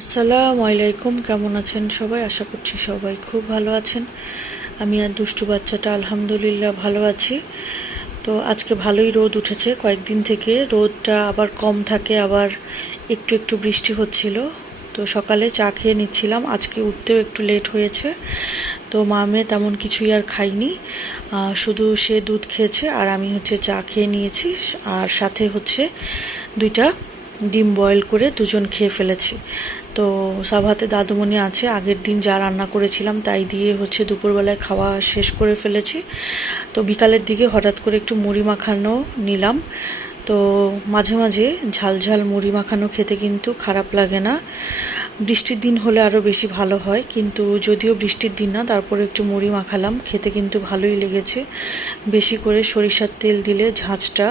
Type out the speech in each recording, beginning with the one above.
আসসালামু আলাইকুম, কেমন আছেন সবাই? আশা করছি সবাই খুব ভালো আছেন। আমি আর দুষ্টু বাচ্চাটা আলহামদুলিল্লাহ ভালো আছি। তো আজকে ভালোই রোদ উঠেছে। কয়েকদিন থেকে রোদটা আবার কম থাকে, আবার একটু একটু বৃষ্টি হচ্ছিল। তো সকালে চা খেয়ে নিচ্ছিলাম। আজকে উঠতেও একটু লেট হয়েছে। তো মা মেয়ে তেমন কিছুই আর খাইনি। শুধু সে দুধ খেয়েছে আর আমি হচ্ছে চা খেয়ে নিয়েছি। আর সাথে হচ্ছে দুইটা ডিম বয়েল করে দুজন খেয়ে ফেলেছি। তো সব হাতে দাদুমণি আছে, আগের দিন যা রান্না করেছিলাম তাই দিয়ে হচ্ছে দুপুরবেলায় খাওয়া শেষ করে ফেলেছি। তো বিকালের দিকে হঠাৎ করে একটু মুড়ি মাখানো নিলাম। তো মাঝে মাঝে ঝাল ঝাল মুড়ি মাখানো খেতে কিন্তু খারাপ লাগে না। বৃষ্টির দিন হলে আরও বেশি ভালো হয়, কিন্তু যদিও বৃষ্টির দিন না, তারপরে একটু মুড়ি মাখালাম, খেতে কিন্তু ভালোই লেগেছে। বেশি করে সরিষার তেল দিলে ঝাঁঝটা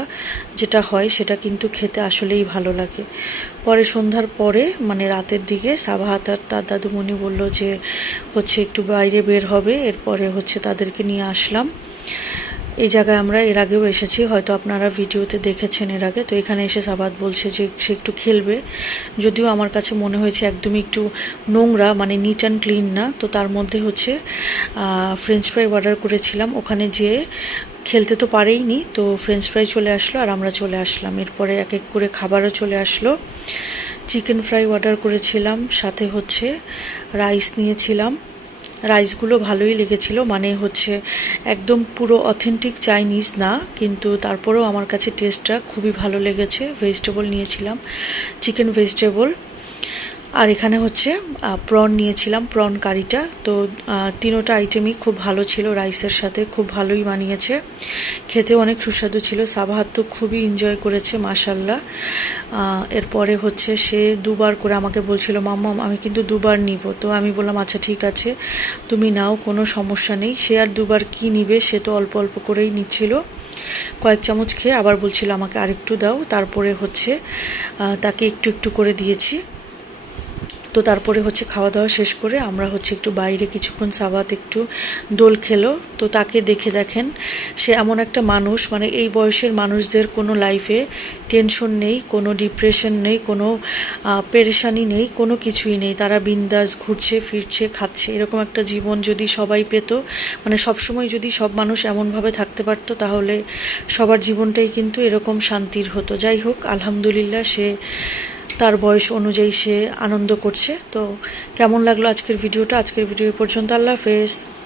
যেটা হয় সেটা কিন্তু খেতে আসলেই ভালো লাগে। পরে সন্ধ্যার পরে মানে রাতের দিকে, সাবাহাত আর তার দাদুমণি বলল যে, হচ্ছে একটু বাইরে বের হবে, এরপরে হচ্ছে তাদেরকে নিয়ে আসলাম। এই জায়গায় আমরা এর আগেও এসেছি, হয়তো আপনারা ভিডিওতে দেখেছেন এর আগে। তো এখানে এসে সাবাদ বলছে যে সে একটু খেলবে। যদিও আমার কাছে মনে হয়েছে একদমই একটু নোংরা মানে নিট অ্যান্ড ক্লিন না। তো তার মধ্যে হচ্ছে ফ্রেঞ্চ ফ্রাই অর্ডার করেছিলাম। ওখানে যেয়ে খেলতে তো পারেইনি, তো ফ্রেঞ্চ ফ্রাই চলে আসলো আর আমরা চলে আসলাম। এরপরে এক এক করে খাবারও চলে আসলো। চিকেন ফ্রাই অর্ডার করেছিলাম, সাথে হচ্ছে রাইস নিয়েছিলাম। রাইসগুলো ভালোই লেগেছিল। মানে হচ্ছে একদম পুরো অথেন্টিক চাইনিজ না, কিন্তু তারপরেও আমার কাছে টেস্টটা খুবই ভালো লেগেছে। ভেজিটেবল নিয়েছিলাম চিকেন ভেজিটেবল আর এখানে হচ্ছে প্রন নিয়েছিলাম প্রন কারিটা তো তিনোটা আইটেমই খুব ভালো ছিল রাইসের সাথে, খুব ভালোই বানিয়েছে। খেতে অনেক সুস্বাদু ছিল। সাবাহাত তো খুবই এনজয় করেছে মাসাল্লাহ এরপরে হচ্ছে সে দুবার করে আমাকে বলছিল মাম্মাম আমি কিন্তু দুবার নিব। তো আমি বললাম আচ্ছা ঠিক আছে, তুমি নাও, কোনো সমস্যা নেই। সে আর দুবার কি নিবে, সে তো অল্প অল্প করেই নিচ্ছিল। কয়েক চামচ খেয়ে আবার বলছিল, আমাকে আরেকটু দাও। তারপরে হচ্ছে তাকে একটু একটু করে দিয়েছি। তো তারপরে হচ্ছে খাওয়া দাওয়া শেষ করে আমরা হচ্ছে একটু বাইরে কিছুক্ষণ সাবাত, একটু দোল খেলো। তো তাকে দেখে দেখেন, সে এমন একটা মানুষ মানে এই বয়সের মানুষদের কোনো লাইফে টেনশন নেই, কোনো ডিপ্রেশন নেই, কোনো পেরেশানি নেই, কোনো কিছুই নেই। তারা বিন্দাস ঘুরছে, ফিরছে, খাচ্ছে। এরকম একটা জীবন যদি সবাই পেত মানে সবসময় যদি সব মানুষ এমনভাবে থাকতে পারতো, তাহলে সবার জীবনটাই কিন্তু এরকম শান্তির হতো। যাই হোক, আলহামদুলিল্লাহ সে তার বয়স অনুযায়ী সে আনন্দ করছে। তো কেমন লাগল আজকের ভিডিওটা? আজকের ভিডিও পর্যন্ত। আল্লাহ হাফেজ।